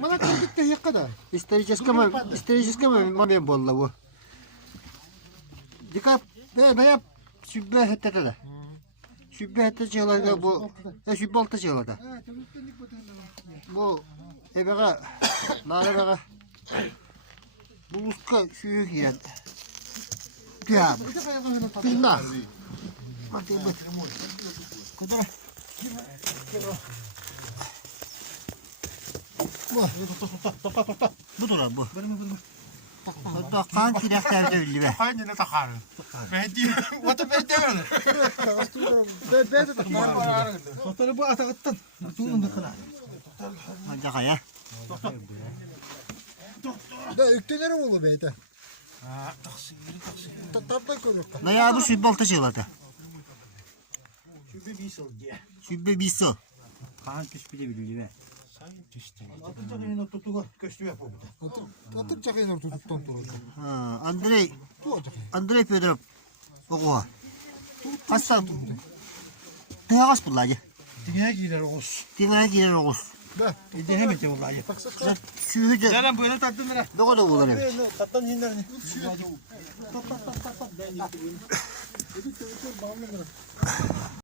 Mana kırdık da yakada. İstereceğiz mı bolla bu. Dikkat ne yap sübbe hette de. Sübbe hette çağlarda bu. Sübbe altı çağlarda. Bu ebega nara bu uska şu yiyen. Ya. Pindah. Mati bu. Kadar. Bu da bu. Hatta kan kirakter devli be. Hangi ne takar? Ben diyor. Vata ben demem. Ben de takar. Fotoğrafı bu ataktan. Tuğun da kadar. Hadi kaya. Da ükteleri mi bu beyde? Ha, taksi. Tatlı koyuyor. Ne ya bu sübbe altı çağlarda. Şube bir sol diye. Sübbe biso. Kaan küs bile biliyor be. Atınca yine tutuğu köştü yapıyor bu da. Atır çakayın orta tuttan durur. Ha, Andrei Tu olacak. Fedorov. Oku. Hasta. Tegas bulayı. Dünyaya girer olsun. Dinaya giren oğuz. Be. Denemek de vallahi. Şuyu Canım böyle tattın mı? ne kadar olur evet. Tattan yinler ne?